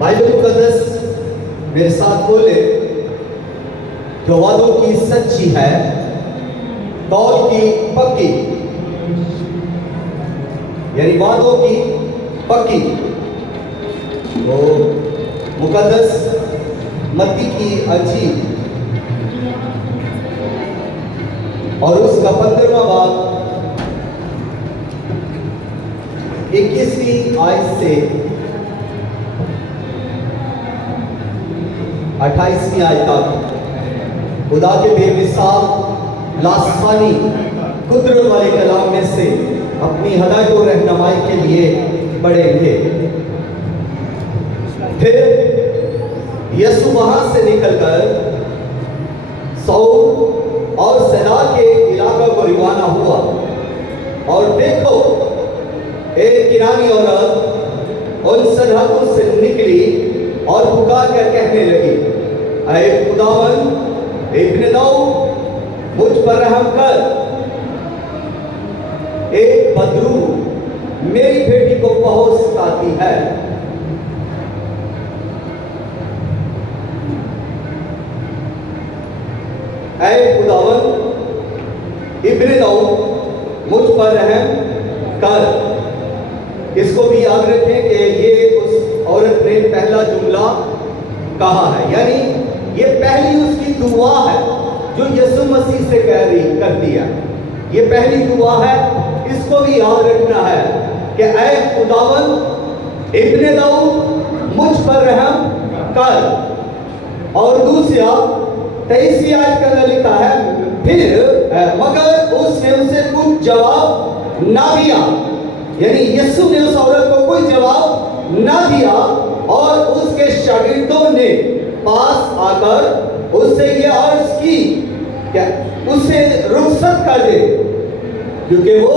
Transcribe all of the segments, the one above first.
Bible मुकद्दस मेरे साथ बोले, जो वादों की सच्ची है, कौल की पक्की, यानी वादों की पक्की। तो मुकद्दस मत्ती की अंजील और उसका 15वां बाब 21वीं आयत से 28वीं आयत तक खुदा के बेमिसाल लासानी कुदरत वाले कलाम में से अपनी हदायत और रहनुमाई के लिए पढ़ेंगे। फिर यीशु वहां से निकलकर सऊल और सैदा के इलाका को रवाना हुआ, और देखो एक किरानी औरत उन सरहदों से निकली और पुकार कर कहने लगी, ऐ खुदावन इब्न दाऊद, मुझ पर रहम कर। एक बदरू मेरी बेटी को बहुत सताती है। ऐ खुदावन इब्न दाऊद, मुझ पर रहम कर। इसको भी याद रखें कि ये उस औरत ने पहला जुमला कहा है, यानी ये पहली उसकी दुआ है जो यीशु मसीह से करती है। ये पहली दुआ है, इसको भी याद रखना है कि ऐ खुदावन इब्न दाऊद, मुझ पर रहम कर। और दूसरा 23वीं आयत का लिखा है, फिर मगर उसने उसे कुछ जवाब ना दिया, यानी यीशु ने उस औरत को कोई जवाब ना दिया। और उसके शागिर्दों ने पास आकर उससे यह अर्ज की कि उसे रुखसत कर दे, क्योंकि वो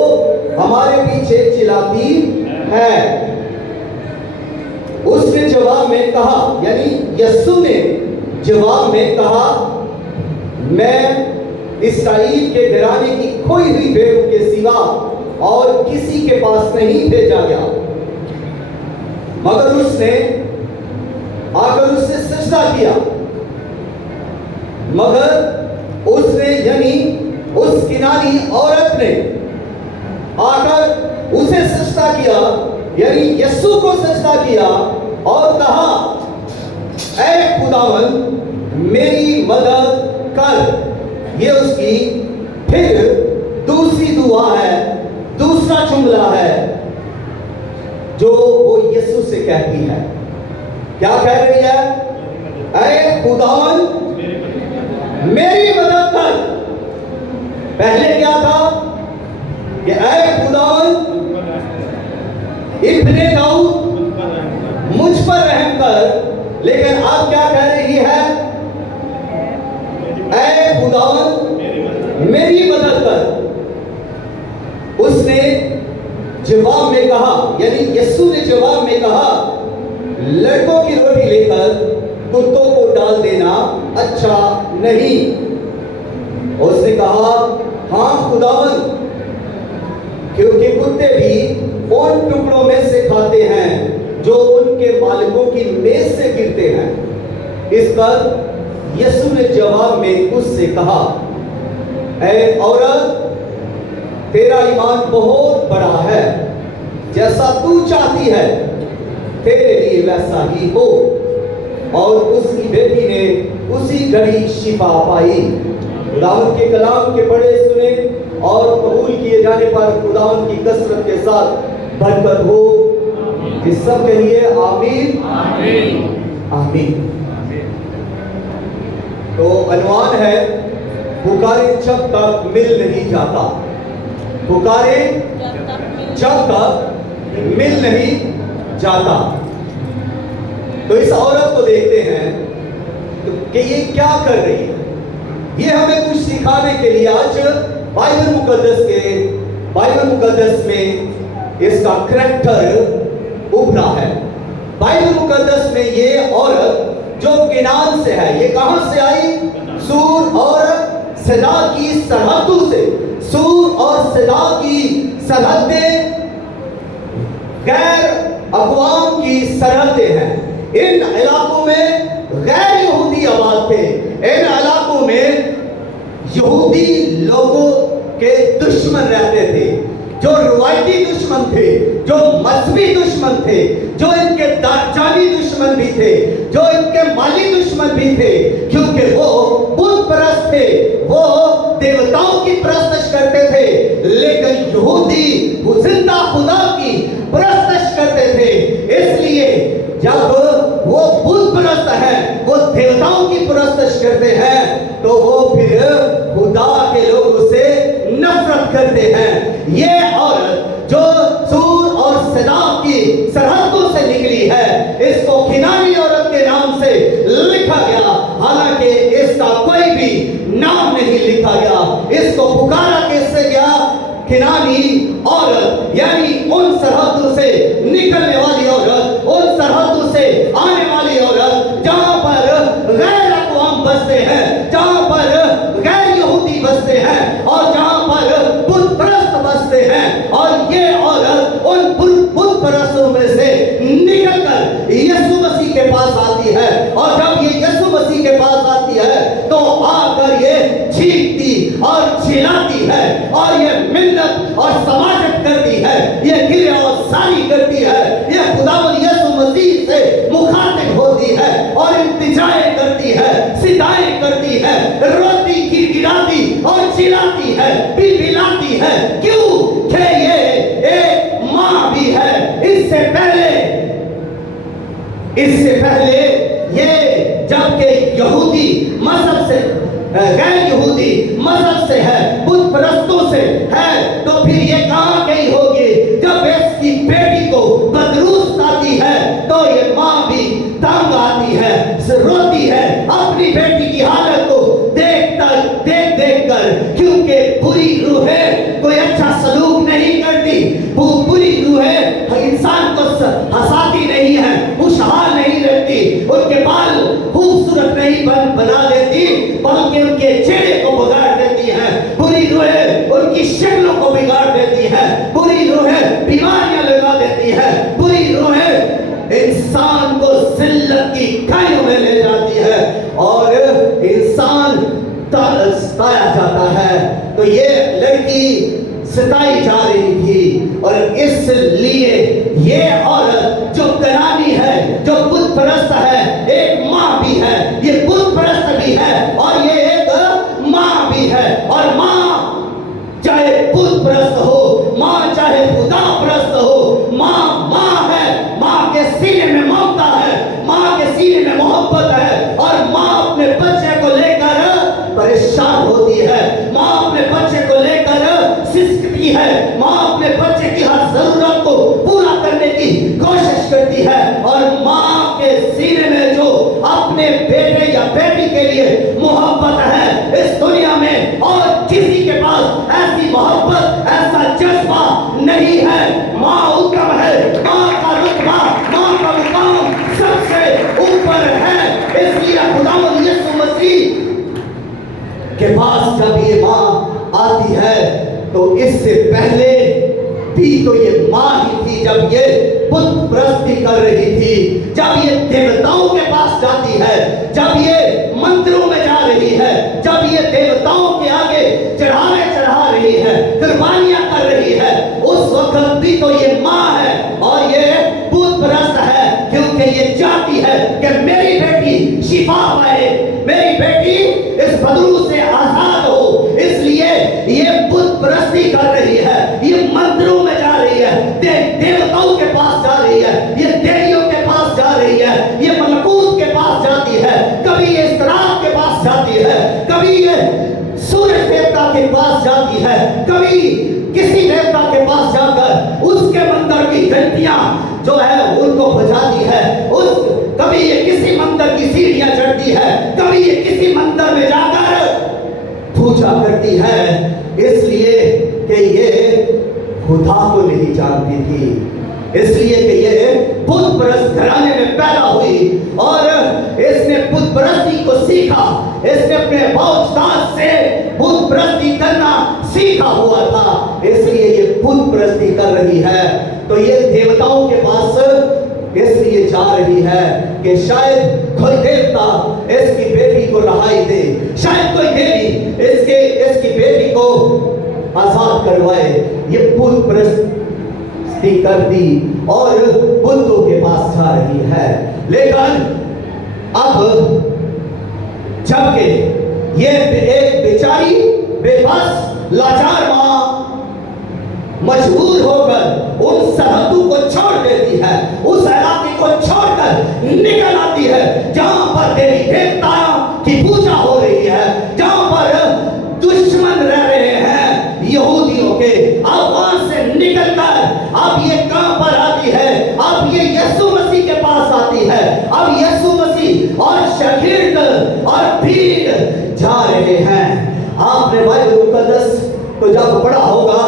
हमारे पीछे चिल्लाती है। उसने जवाब में कहा, यानी यीशु ने जवाब में कहा, मैं इस्राएल के घराने की खोई हुई भेड़ों के सिवा और किसी के पास नहीं भेजा गया। मगर उसने आकर उससे सजदा किया, मगर उसने यानी उस किनारी औरत ने आकर उसे सजदा किया, यानी यीशु को सजदा किया और कहा, ऐ खुदावन मेरी मदद कर। ये उसकी फिर दूसरी दुआ है, दूसरा जुमला है जो वो यीशु से कहती है। क्या कह रही है? ऐ खुदावन मेरी मदद कर। पहले क्या था कि ऐ खुदावन इब्ने दाऊद, मुझ पर रहम कर। लेकिन अब क्या कह रही है? ऐ खुदावन मेरी मदद कर। उसने जवाब में कहा, यानी यीशु ने जवाब में कहा, लड़कों की रोटी लेकर कुत्तों को डाल देना अच्छा नहीं। उसने कहा, हाँ खुदावन, क्योंकि कुत्ते भी उन टुकड़ों में से खाते हैं जो उनके मालिकों की मेज से गिरते हैं। इस पर यीशु ने जवाब में उससे कहा, ऐ औरत, तेरा ईमान बहुत बड़ा है, जैसा तू चाहती है तेरे लिए वैसा ही हो। और उसकी बेटी ने उसी घड़ी शिफा पाई। खुदावंद के कलाम के पढ़े सुने और कबूल किए जाने पर खुदावंद की कसरत के साथ बरकत हो। इस सब कहिए आमीन आमीन आमीन। तो अनुमान है, पुकारे जब तक मिल नहीं जाता, पुकारे जब तक मिल नहीं जाता। तो इस औरत को देखते हैं कि ये क्या कर रही है। ये हमें कुछ सिखाने के लिए आज बाइबल मुकद्दस में इसका करैक्टर उभरा है। बाइबल मुकद्दस में ये औरत जो केनान से है, ये कहां से आई? सूर और सदा की सरहदों से। सूर और सदा की सरहदें गैर अक़वाम की सरहदें हैं, इन इलाकों में गैर यहूदी आबाद थे। इन इलाकों में यहूदी लोगों के दुश्मन रहते थे, जो रवायती दुश्मन थे, जो मजहबी दुश्मन थे, जो इनके जानी दुश्मन भी थे, जो इनके माली दुश्मन भी थे, क्योंकि वो बुत परस्त थे, वो देवताओं की परस्तिश करते थे। लेकिन यहूदी वो जिंदा खुदा की परस्तिश करते थे। इसलिए जब वो बुत परस्त है, वो देवताओं की परस्तिश करते हैं, तो वो फिर खुदा के लोगों से नफरत करते हैं। ये औरत जो सूर और सदाब की सरहदों से निकली है, इसको किनानी औरत के नाम से लिखा गया, हालांकि इसका कोई भी नाम नहीं लिखा गया। इसको पुकारा किससे गया? किनानी औरत, यानी उन सरहदों से निकलने वाली औरत, उन सरहदों से आने वाली औरत, जहां पर गैर अक़वाम बसते हैं, जहां पर गैर यहूदी बसते हैं और जहां पर बुत परस्त बसते हैं। और ये औरत उन बुत परस्तों में से निकलकर यीशु मसीह के पास आती है। और जब ये यीशु मसीह के पास आती है तो आकर ये चीखती और चिल्लाती है और ये मिन्नत और समाजत करती है, ये गिरे और सारी करती है, ये खुदावंद यीशु मसीह से मुखातिब होती है और इंतजाएं करती है, सिदाएं करती है, रोती गिड़गिड़ाती और चिल्लाती है, बिलबिलाती है। क्यों? कि ये एक मां भी है। इससे पहले ये जबकि यहूदी मजहब से, गैर यहूदी मजहब से है, बुत परस्तों से है, तो फिर ये कहां गई होगी? जब इसकी बेटी को बदरूस आती है तो ये मां भी तंग आती है, रोती है अपनी बेटी की हालत को देख कर, क्योंकि बुरी रूहें कोई अच्छा सलूक नहीं करती। बुरी रूहें इंसान को हंसाती नहीं है, खुशहाल नहीं रहती, उनके बाल खूबसूरत नहीं बना देती, बल्कि उनके चेहरे को बिगाड़ देती है। बुरी रूहें उनकी शक्लों को बिगाड़ देती है, बुरी रूहें बीमारियां लगा देती है, बुरी रूहें इंसान को जिल्लत की खाइयों में ले जाती है और इंसान सताया जाता है। तो ये लड़की सताई जा रही थी और इसलिए ये औरत जो करानी है, जो बुत परस्त है, एक मां भी है, ये बुत परस्त भी है और ये एक मां भी है। और मां चाहे बुत परस्त हो, मां चाहे खुदा परस्त हो, मां है। मां के सीने में ममता है, मां के सीने में मोहब्बत है और मां अपने बच्चे को लेकर परेशान होती है, मां अपने बच्चे को लेकर सिसकती है, मां अपने बच्चे की हर जरूरत को पूरा करने की कोशिश करती है। और मां के सीने में जो अपने बेटे या बेटी के लिए मोहब्बत है, इस दुनिया में और किसी के पास ऐसी मोहब्बत, ऐसा जज्बा नहीं है। मां उत्तम है, मां का रुतबा, मां का मुकाम सबसे ऊपर है। इसलिए खुदावंद यीशु मसीह के पास जब ये मां आती है तो इससे पहले भी तो ये मां ही थी जब ये बुत परस्ती कर रही थी, जब ये देवताओं के पास जाती है, जब ये मंदिरों में जा रही है, जब ये देवताओं के आगे चढ़ावे चढ़ा रही है, कुर्बानियां कर रही है, उस वक्त भी तो ये मां है और ये बुत परस्त है, क्योंकि ये चाहती है कि मेरी बेटी शिफा पाए, मेरी बेटी इस बदरू से आजाद हो। इसलिए ये बुत परस्ती कर रही है, ये मंदिरों में जा रही है, देवताओं के पास जा रही है, ये देवियों के पास जा रही है, ये मलकूत के पास जाती है, कभी ये इस्तराब के पास जाती है, कभी ये सूरज देवता के पास जाती है, कभी किसी देवता के पास जाकर उसके मंदिर की घंटियां जो है उनको बजाती है, कभी ये किसी मंदिर की सीढ़ियां चढ़ती है, कभी ये किसी मंदिर में जाकर पूजा करती है, इसलिए कि ये खुदा को नहीं जानती थी, इसलिए कि ये बुत परस्त घराने में पैदा हुई और इसने बुत परस्ती को सीखा, इसने अपने बाप से बुत परस्ती करना सीखा हुआ था, इसलिए ये बुत परस्ती कर रही है। तो ये देवताओं के पास इसलिए जा रही है कि शायद कोई देवता इसकी बेटी को रहाई दे, शायद कोई देवी इसकी बेटी को आजाद करवाए। ये बुत परस्ती कर दी और बुतों के पास जा रही है। लेकिन अब जबकि ये एक बेचारी बेबस लाचार मां मजबूर होकर उन सरहदों को छोड़ देती है, उस इलाके को छोड़कर निकल आती है जहां पर देवी देवता की पूजा हो रही है, जहां पर दुश्मन रह रहे हैं यहूदियों के। अब वहां से निकलकर अब ये कहां पर आती है? अब ये यीशु मसीह के पास आती है। अब यीशु मसीह और शागिर्द और भीड़ जा रहे हैं। आपने बाइबल मुकद्दस को जब पढ़ा होगा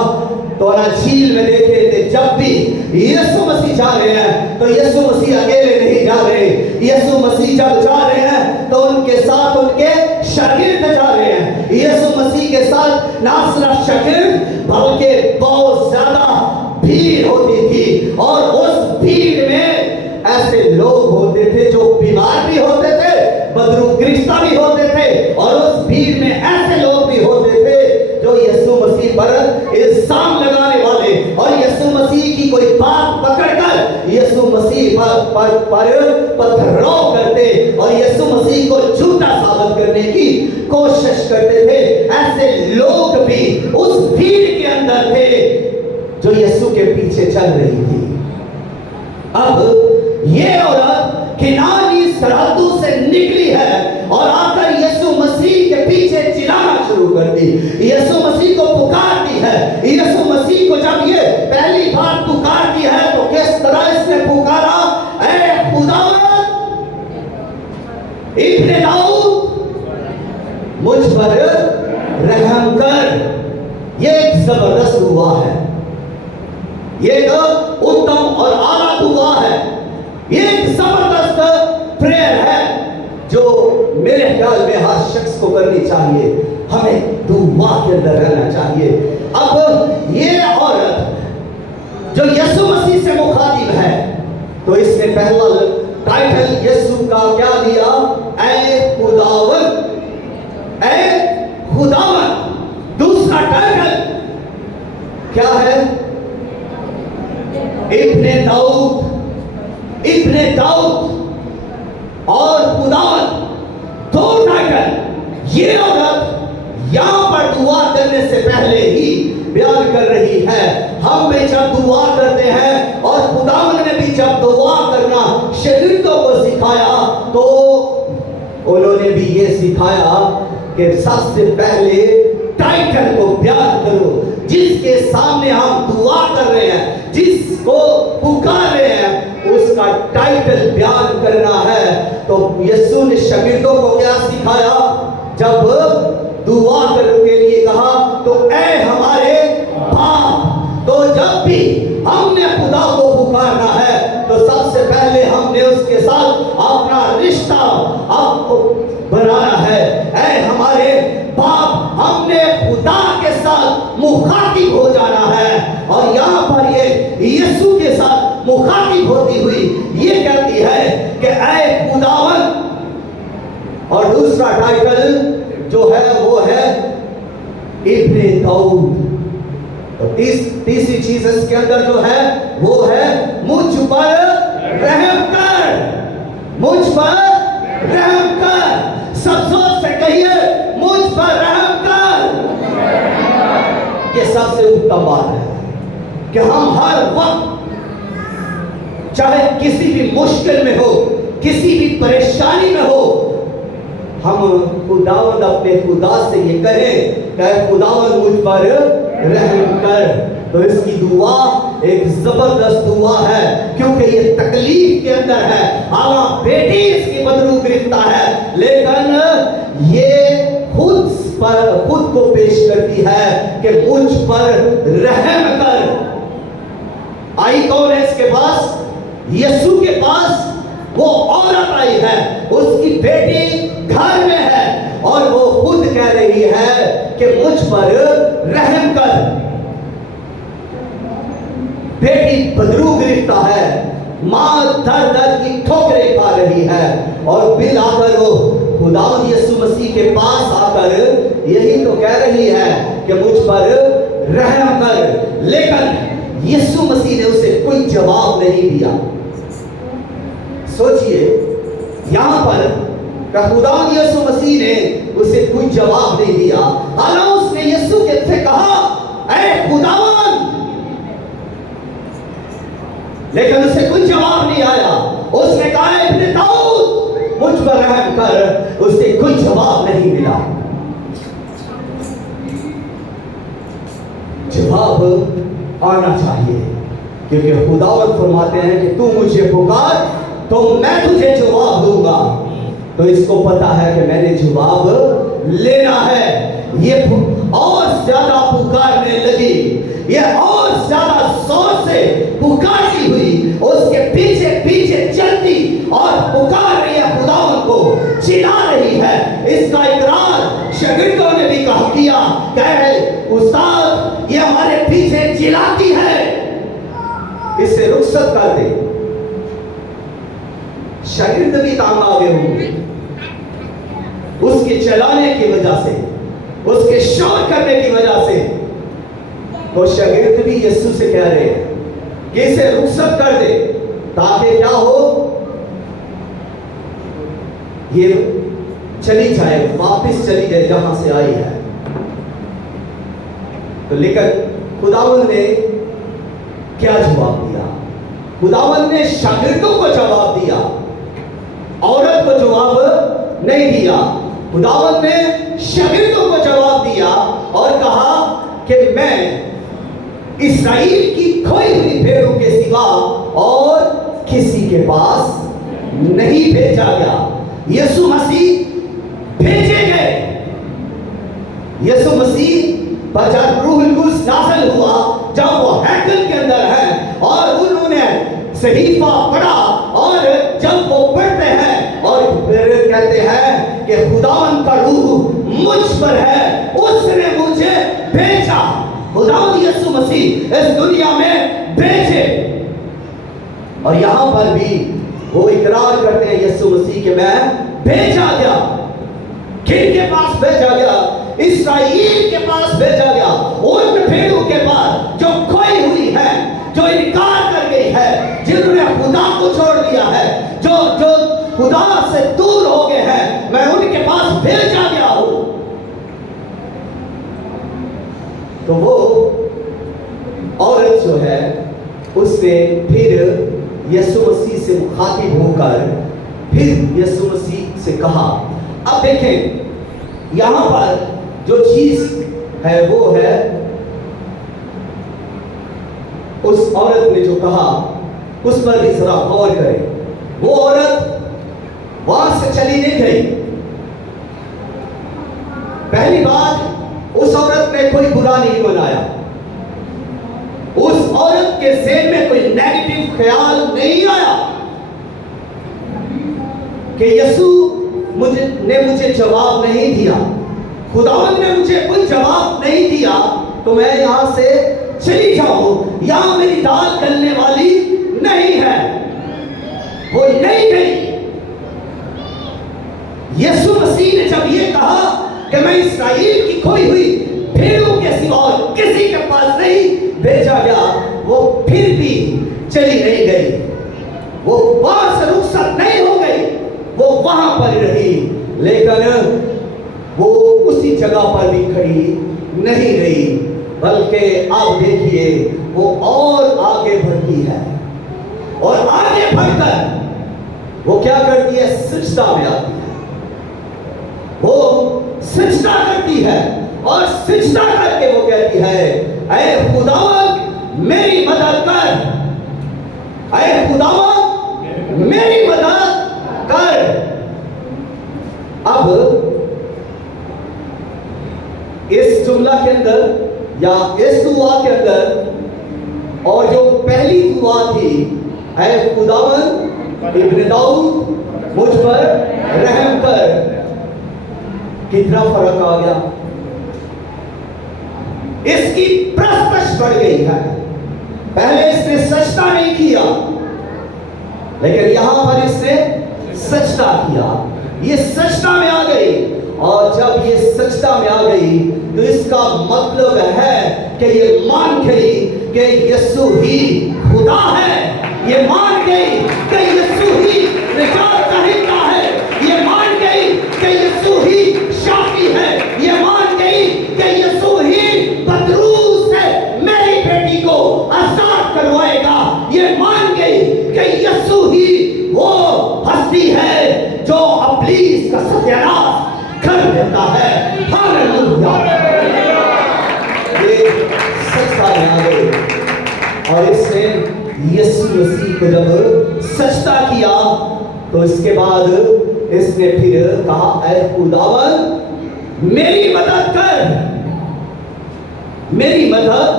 तो झील में देखे थे, जब भी यीशु मसीह जा रहे हैं तो यीशु मसीह अकेले नहीं जा रहे। यीशु मसीह जब जा रहे हैं तो उनके साथ उनके शागिर्द जा रहे हैं। यीशु मसीह के साथ ना सिर्फ शागिर्द बल्कि बहुत ज्यादा भीड़ होती थी, और उस भीड़ में ऐसे लोग होते थे जो बीमार भी होते थे, बदरूग्रिस्ता भी होते थे, और उस भीड़ में ऐसे लोग भी होते थे जो यीशु मसीह पर इल्जाम लगाने वाले और यीशु मसीह की कोई बात पकड़कर यीशु मसीह पर पथराव करते और यीशु मसीह को झूठा साबित करने की कोशिश करते थे। ऐसे लोग भी उस भीड़ के अंदर थे जो यीशु के पीछे चल रही थी। अब ये औरत किनारी सरहदों से निकली है और आकर यीशु मसीह के पीछे चिल्लाना शुरू कर दी, यीशु मसीह को पुकारती है। यीशु मसीह को जब ये पहली बार पुकारती है तो किस तरह इसने पुकारा, ऐ खुदावंद इब्ने दाऊद मुझ पर रहम कर। ये एक जबरदस्त दुआ है, ये एक उत्तम और आला दुआ है, ये एक जबरदस्त प्रेयर है जो मेरे ख्याल में हर शख्स को करनी चाहिए। हमें दुआ के अंदर रहना चाहिए। अब ये औरत जो यीशु मसीह से मुखातिब है तो इसने पहला टाइटल यीशु का क्या दिया? ऐ खुदावंद, ऐ खुदावंद। दूसरा टाइटल क्या है? इब्ने दाऊद, इब्ने दाऊद और खुदावंद। दो टाइटल ये औरत यहां पर दुआ करने से पहले ही बयान कर रही है। हम भी जब दुआ करते हैं और खुदावंद ने भी जब दुआ करना शागिर्दों को सिखाया तो उन्होंने भी ये सिखाया कि सबसे पहले टाइटल को बयान करो। जिसके सामने हम दुआ कर रहे हैं, जिसको पुकार रहे हैं, उसका टाइटल बयान करना है। तो यीशु ने शागिर्दों को क्या सिखाया? जब दुआ करने के लिए कहा तो ऐ हमारे बाप। तो जब भी हमने खुदा को पुकारना है तो सबसे पहले हमने उसके साथ अपना रिश्ता आपको बनाना है। ऐ हमारे बाप, हमने खुदा के साथ मुखातिब हो जाना है। और यहाँ पर ये यीशु के साथ मुखातिब होती हुई ये कहती है कि ऐ खुदावंद। और दूसरा टाइटल जो है वो है इब्ने दाऊद। तो तीसरी चीज इसके अंदर जो है वो है मुझ पर रहम कर, मुझ पर रहम कर। सब जोर से कहिए, मुझ पर रहम कर। ये सबसे उत्तम बात है कि हम हर वक्त चाहे किसी भी मुश्किल में हो, किसी भी परेशानी में हो, हम खुदावंद अपने खुदा से ये करें कि खुदावंद मुझ पर रहम कर। तो इसकी दुआ एक जबरदस्त दुआ है क्योंकि ये तकलीफ के अंदर है। हालांकि बेटी इसकी बदरू गिरफ्ता है, लेकिन ये खुद को पेश करती है कि मुझ पर रहम कर। आई कौन है इसके पास? यीशु के पास वो औरत आई है, उसकी बेटी घर में है और वो खुद कह रही है कि मुझ पर रहम कर। बेटी बदरू गिरफ्ता है, माँ दर दर की ठोकरें खा रही है, और बिल आकर वो खुदावंद यीशु मसीह के पास आकर यही तो कह रही है कि मुझ पर रहम कर, लेकिन यीशु मसीह ने उसे कोई जवाब नहीं दिया। सोचिए, यहां पर खुदावंद यीशु मसीह ने उसे कोई जवाब नहीं दिया। हालांकि उसने यीशु के से कहा, ऐ खुदावंद, लेकिन उसे कोई जवाब नहीं आया। उसने कहा, इब्ने दाऊद, मुझ पर रहम कर, उसे कोई जवाब नहीं मिला। जवाब आना चाहिए, क्योंकि खुदावंद फरमाते हैं कि तू मुझे पुकार तो मैं तुझे जवाब दूंगा। तो इसको पता है कि मैंने जवाब लेना है। ये और ज्यादा पुकारने लगी, ये और ज्यादा जोर से पुकारती हुई उसके पीछे पीछे चलती और पुकार रही है, खुदावंद को चिल्ला रही है। इसका इकरार शागिर्दों ने भी किया, कहे उस्ताद ये हमारे पीछे चिल्लाती है, इसे रुखसत कर दे। शागिर्द भी काम आ गए होंगे उसके चलाने की वजह से, उसके शोर करने की वजह से। तो शागिर्द भी यीशु से कह रहे हैं कि इसे रुखसत कर दे, ताकि क्या हो, ये चली जाए, वापस चली जाए जहां से आई है। तो लेकिन खुदावंद ने क्या जवाब दिया? खुदावंद ने शागिर्दों को जवाब दिया, औरत को जवाब नहीं दिया। खुदावंद ने शागिर्दों को जवाब दिया और कहा कि मैं इस्राएल की खोई हुई भेड़ों के सिवा और किसी के पास नहीं भेजा गया। यीशु मसीह भेजे गए। यीशु मसीह पर जब रूहुल कुद्स नाज़िल हुआ, जब वो हैकल के अंदर है और उन्होंने सहीफा पढ़ा, और जब वो पढ़ते हैं और फिर कहते हैं कि खुदावंद का रूह मुझ पर है, उसने मुझे भेजा। खुदावंद यीशु मसीह इस दुनिया में भेजे। और यहां पर भी वो इकरार करते हैं यीशु मसीह कि मैं भेजा गया। किनके पास भेजा गया? इस्राएल के पास भेजा गया, उन भेड़ों के पास जो खोई हुई है, जो इनकार कर गई है, जिन्होंने खुदा को छोड़ दिया है, जो जो खुदा से दूर हो गए हैं, मैं उनके पास भेजा गया हूं। तो वो औरत जो है उसने फिर यीशु मसीह से मुखातिब होकर फिर यीशु मसीह से कहा। अब देखें, यहां पर जो चीज है वो है, उस औरत ने जो कहा उस पर भी जरा गौर करें। वो औरत वहां से चली नहीं गई। पहली बात, उस औरत ने कोई बुरा नहीं बनाया, उस औरत के ज़हन में कोई नेगेटिव ख्याल नहीं आया कि यीशु ने मुझे जवाब नहीं दिया, खुदावंद ने मुझे कोई जवाब नहीं दिया, तो मैं यहां से चली जाऊं, यहां मेरी दाल गलने वाली नहीं है। वो नहीं गई। यीशु मसीह ने जब ये कहा कि मैं इस्राएल की खोई हुई भेड़ों के सिवा और किसी के पास नहीं भेजा गया, वो फिर भी चली नहीं गई। वो वहां से रुखसत नहीं हो गई, वो वहां पर रही, लेकिन वो उसी जगह पर भी खड़ी नहीं रही, बल्कि आप देखिए वो और आगे बढ़ती है, और आगे बढ़कर वो क्या करती है? सिजदा में आती है। वो सिजदा करती है और सिजदा करके वो कहती है, ऐ खुदावंद मेरी मदद कर, ऐ खुदावंद मेरी मदद कर। अब इस जुमला के अंदर या इस दुआ के अंदर और जो पहली दुआ थी, ऐ खुदावंद इब्ने दाऊद मुझ पर रहम कर, कितना फर्क आ गया? इसकी प्रस्ताव बढ़ गई है। पहले इसने सजदा नहीं किया, लेकिन यहां पर इसने सजदा किया। ये सजदा में आ गई, और जब ये सजदा में आ गई तो इसका मतलब है कि ये मान गई कि यीशु ही खुदा है। ये मान गई कि यीशु ही निजात दहिंदा है। ये मान गई कि यीशु ही शाफी है। ये मान गई कि यीशु ही बदरूस से मेरी बेटी को आजाद करवाएगा। ये मान गई कि यीशु ही वो हस्ती है जो इब्लीस का सत्यानाश कर देता है। हालेलुया। ये सजदा में आ गई, और इसने यीशु मसीह को जब सजदा किया तो इसके बाद इसने फिर कहा, ऐ खुदावन मेरी मदद कर, मेरी मदद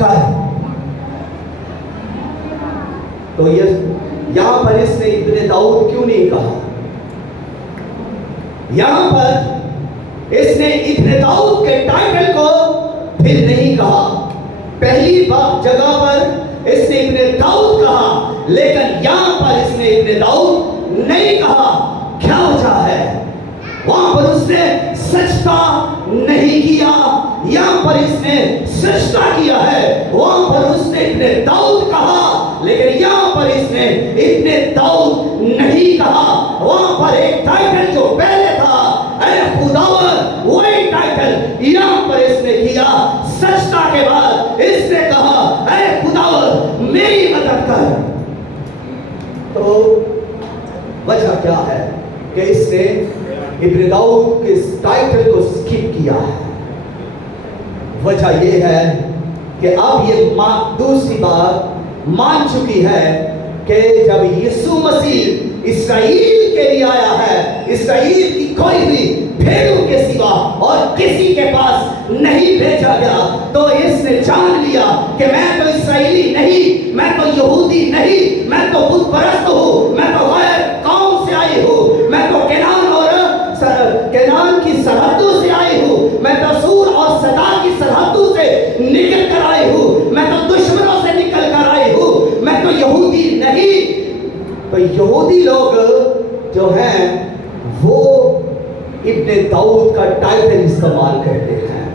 कर। तो ये यहां पर इसने इब्ने दाऊद क्यों नहीं कहा? यहां पर इसने इब्ने दाऊद के टाइटल को फिर नहीं कहा। पहली बार जगह पर इसने इब्ने दाऊद कहा, लेकिन यहां पर इसने इब्ने दाऊद नहीं कहा। क्या वजह है? वहां पर उसने सजदा नहीं किया, यहां पर इसने सजदा किया है। वहां पर उसने इब्ने दाऊद कहा, लेकिन यहां पर इसने इब्ने दाऊद नहीं कहा। वहां पर एक टाइटल जो पहले था, ऐ खुदावन, वही टाइटल यहां पर इसने किया। सजदा के बाद इसने कहा, ऐ खुदावन मेरी मदद कर। तो वजह क्या है कि इसने इब्ने दाऊद के टाइटल को स्किप किया है? वजह यह है कि अब ये दूसरी बार मान चुकी है कि जब यीशु मसीह इस्राएल के लिए आया है, इस्राएल की कोई भी भेड़ों के सिवा और किसी के पास नहीं भेजा गया, तो इसने जान लिया कि मैं तो इस्राएली नहीं, मैं तो यहूदी नहीं, मैं तो बुत परस्त हूँ, मैं तो गैर कौम से आई हूँ, मैं तो केनान की सरहदों से आई हूँ, मैं तो सूर और सदा की सरहदों से निकल कर आई हूँ, मैं तो दुश्मनों से निकल कर आई हूँ, मैं तो यहूदी नहीं। तो यहूदी लोग जो हैं वो इब्ने दाऊद का टाइटल इस्तेमाल करते हैं,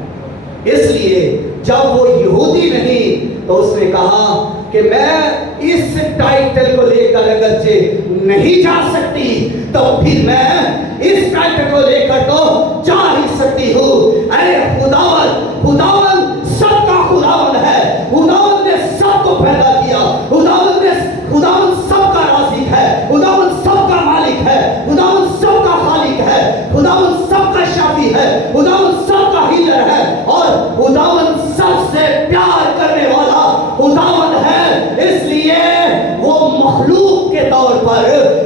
इसलिए जब वो यहूदी नहीं तो उसने कहा कि मैं इस टाइटल को लेकर अगर जे नहीं जा सकती तो फिर मैं इस टाइटल को लेकर तो जा ही सकती हूँ। अरे खुदावन, खुदावन सबका खुदावन है, खुदावन ने सबको पैदा किया, खुदावन सबका राज़िक है, खुदावन सबका मालिक है, खुदावन सबका खालिक है, खुदावन सबका शाफी है, खुदावन सबका हीलर है, और खुदावन सबसे प्यार करने वाला खुदावन है। इसलिए वो मखलूक के तौर पर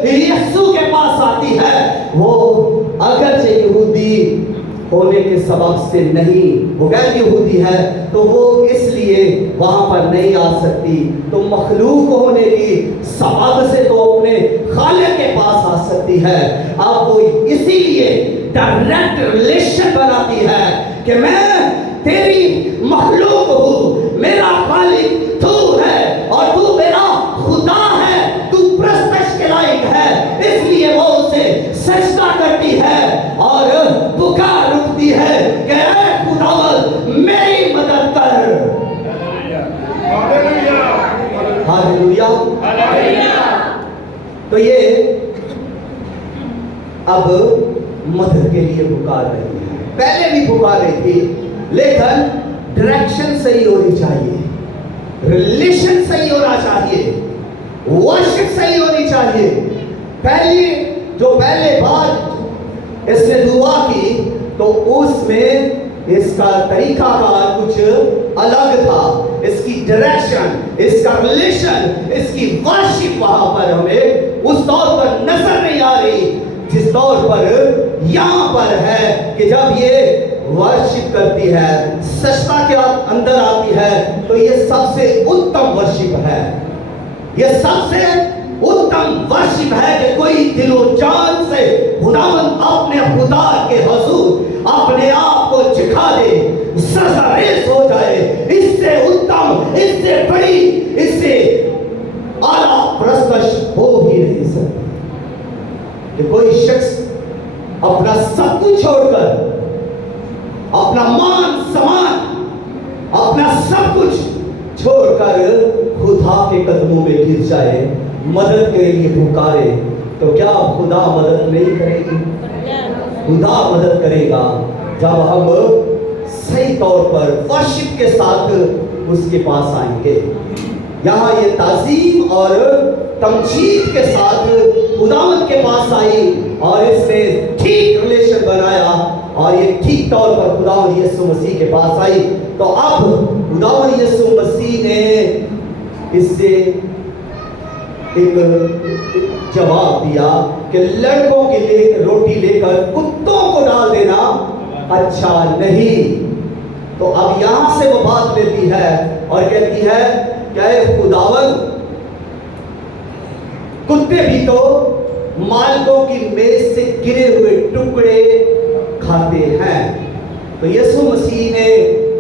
यीशु के पास आती है। वो अगरचे यहूदी होने के सबब से नहीं, वो गैर यहूदी है, तो वो इसलिए वहां पर नहीं आ सकती। तो मखलूक होने की सबब से तो अपने खालिक के पास आ सकती है। अब वो इसीलिए डायरेक्ट रिलेशन बनाती है कि मैं तेरी मखलूक हूँ, मेरा खालिक तू है और तू मेरा खुदा है, तू प्रस्तश के लायक है। इसलिए वो उसे सजदा करती है और पुकार उठती है कि ऐ खुदावंद मेरी मदद कर। Hallelujah, hallelujah. तो ये अब मदद के लिए पुकार रही है, पहले भी पुकार रही थी, लेकिन डायरेक्शन सही होनी चाहिए, रिलेशन सही होना चाहिए, वर्शिप सही होनी चाहिए। पहले बार इसने दुआ की तो उसमें इसका तरीकाकार कुछ अलग था, इसकी डायरेक्शन, इसका रिलेशन, इसकी वर्शिप वहां पर हमें उस तौर पर नजर नहीं आ रही जिस तौर पर यहां पर है कि जब ये वर्शिप करती है, सजदा के अंदर आती है, तो ये सबसे उत्तम वर्शिप है। ये सबसे उत्तम वर्शिप है कि कोई दिलो जान से खुदावंद अपने खुदा के हुजूर अपने आप को झुका दे, सरसरेस हो जाए। इससे उत्तम, इससे बड़ी, इससे आला प्रस्तश हो ही कि कोई शख्स अपना सब कुछ छोड़कर, अपना मान सम्मान, अपना सब कुछ छोड़कर खुदा के कदमों में गिर जाए, मदद के लिए पुकारे, तो क्या खुदा मदद नहीं करेगी? खुदा मदद करेगा जब हम सही तौर पर वर्शिप के साथ उसके पास आएंगे। यहाँ ये ताज़ीम और तमजीद के साथ खुदावंद के पास आई और इसने ठीक रिलेशन बनाया और ये ठीक तौर पर खुदावंद यीशु मसीह के पास आई। तो अब खुदावंद यीशु मसीह ने इससे एक जवाब दिया कि लड़कों के लिए रोटी लेकर कुत्तों को डाल देना अच्छा नहीं। तो अब यहां से वो बात लेती है और कहती है क्या खुदावंद, कुत्ते भी तो मालिकों की मेज से गिरे हुए टुकड़े खाते हैं। तो यीशु मसीह ने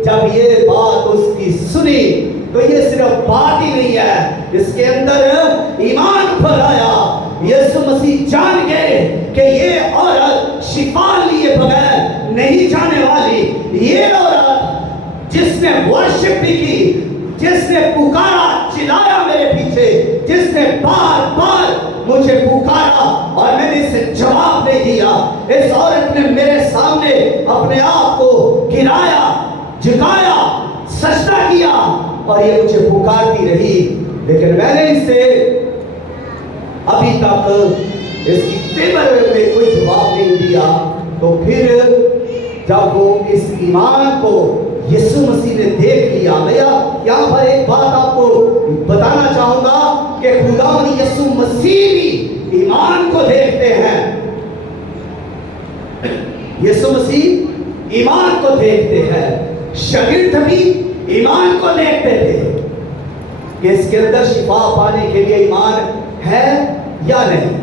जब ये बात उसकी सुनी तो ये सिर्फ बात ही नहीं है, इसके अंदर ईमान भर आया। यीशु मसीह जान गए कि ये औरत शिफा लिए बगैर नहीं जाने वाली। ये औरत जिसने वर्शिप भी की, जिसने पुकारा चिल्लाया मेरे पीछे, जिसने बार बार मुझे पुकारा और मैंने इसे जवाब नहीं दिया, इस औरत ने मेरे सामने अपने आप को गिराया, झुकाया, सजदा किया और ये मुझे पुकारती रही, लेकिन मैंने इसे अभी तक इसकी फेवर में कोई जवाब नहीं दिया। तो फिर जब वो इस ईमान को यीशु मसीह ने देख लिया, मैं यहाँ पर एक बात आपको बताना चाहूंगा कि खुदावंद यीशु मसीह भी ईमान को देखते हैं। यीशु मसीह ईमान को देखते हैं। शागिर्द भी ईमान को देखते थे कि इसके अंदर शिफा पाने के लिए ईमान है या नहीं।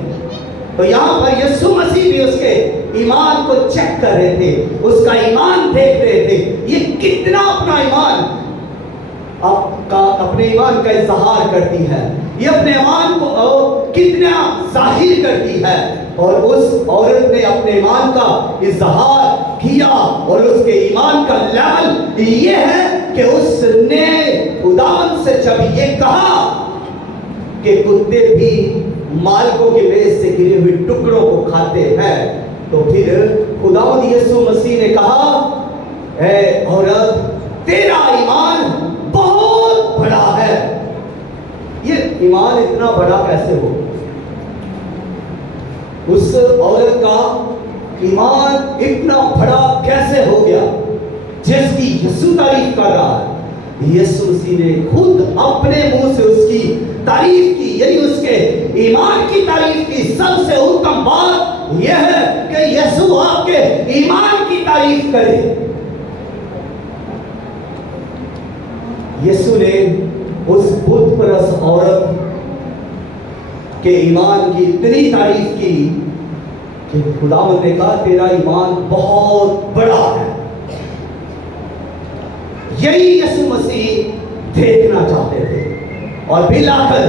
तो यहाँ पर यीशु मसीह भी उसके ईमान को चेक कर रहे थे, उसका ईमान देख रहे थे, ये कितना अपना ईमान अपने ईमान का इजहार करती है, ये अपने ईमान को कितना जाहिर करती है। और उस औरत ने अपने ईमान का इजहार किया और उसके ईमान का लेवल ये है कि उसने खुदावंद से जब ये कहा कि कुत्ते भी मालिकों के मेज से गिरे हुए टुकड़ों को खाते हैं, तो फिर खुदावंद यीशु मसीह ने कहा, ऐ औरत, तेरा ईमान बहुत बड़ा है। ये ईमान इतना बड़ा कैसे हो? उस औरत का ईमान इतना बड़ा कैसे हो गया जिसकी यीशु तारीफ कर रहा है? यीशु मसीह ने खुद अपने मुंह से उसकी तारीफ की, यही उसके ईमान की तारीफ की। सबसे उत्तम बात यह है कि यीशु आपके ईमान की तारीफ करे। यीशु ने उस बुत परस्त औरत के ईमान की इतनी तारीफ की कि खुदावंद ने कहा, तेरा ईमान बहुत बड़ा है। यही यीशु मसीह देखना चाहते थे। और फिर आकर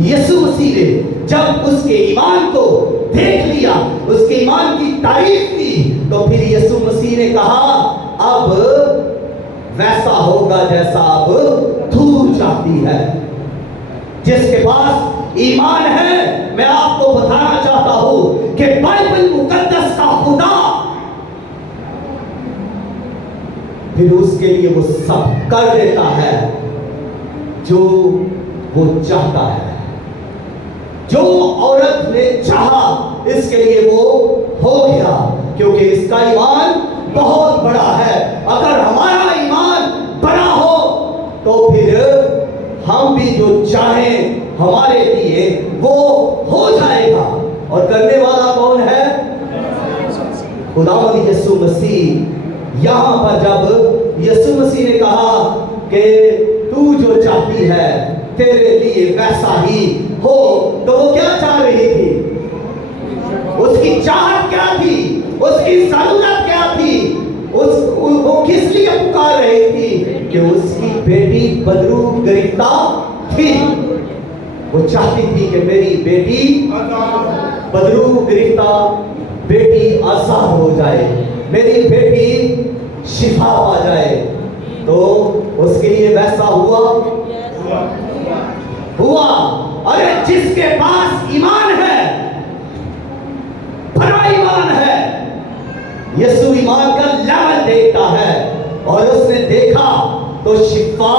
यीशु मसीह ने जब उसके ईमान को देख लिया, उसके ईमान की तारीफ की, तो फिर यीशु मसीह ने कहा, अब वैसा होगा जैसा अब धूल जाती है। जिसके पास ईमान है, मैं आपको बताना चाहता हूं कि बाइबल मुकद्दस का खुदा फिर उसके लिए वो सब कर देता है जो वो चाहता है। जो औरत ने चाहा इसके लिए वो हो गया, क्योंकि इसका ईमान बहुत बड़ा है। अगर हमारा ईमान बड़ा हो तो फिर हम भी जो चाहें हमारे लिए वो हो जाएगा। और करने वाला कौन है? खुदावंद यीशु मसीह। यहां पर जब यीशु मसीह ने कहा कि तू जो चाहती है तेरे लिए वैसा ही हो, तो वो क्या चाह रही थी? उसकी चाहत क्या थी? उसकी जरूरत क्या थी? वो किस लिए पुकार रही थी? कि उसकी बेटी बदरू गिरफ्तार थी। वो चाहती थी कि मेरी बेटी बदरू गिरफ्ता बेटी आजाद हो जाए, मेरी बेटी शिफा पा जाए। तो उसके लिए वैसा हुआ। अरे जिसके पास ईमान है, भरा ईमान है, यीशु ईमान का लेवल देखता है, और उसने देखा तो शिफा